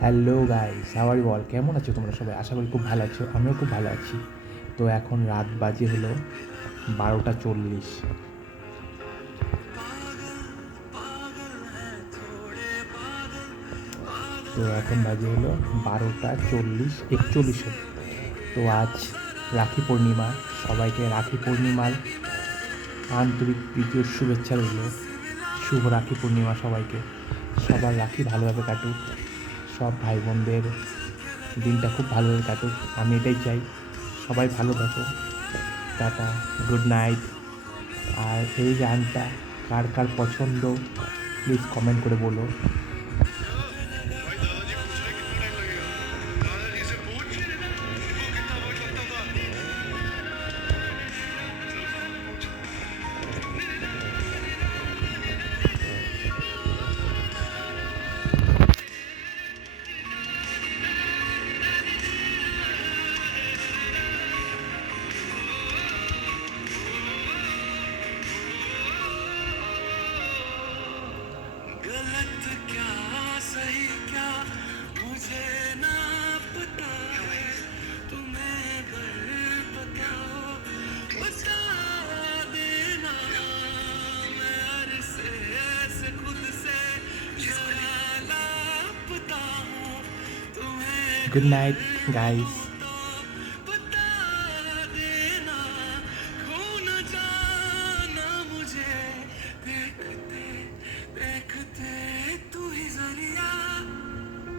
Hello guys, how are you all? কেমন আছো তোমরা সবাই? আশা করি খুব ভালো আছো। আমিও খুব ভালো আছি। তো এখন রাত বাজে হলো 12টা 40। তো এখন বাজে হলো 12টা 40 41। তো আজ রাখি পূর্ণিমা। সবাইকে রাখি পূর্ণিমার আন্তরিক প্রীতীয় শুভেচ্ছা রইল। শুভ রাখি পূর্ণিমা সবাইকে। সবার রাখি ভালোভাবে কাটুক। সব ভাই বোনদের দিনটা খুব ভালোভাবে কাটুক, আমি এটাই চাই। সবাই ভালো থাকো। Tata, good night. আর এই গানটা কার কার পছন্দ প্লিজ কমেন্ट করে বলো। भाई दादाजी पूछ रहे कितना टाइम लगेगा। दादाजी से पूछ वो कितना वक्त लगता था। गलत क्या सही क्या मुझे ना पता है, तुम्हें अगर पता हो बता देना। मैं अरसे से खुद से जरा लापता हूँ, तुम्हें गुड नाइट गाइस।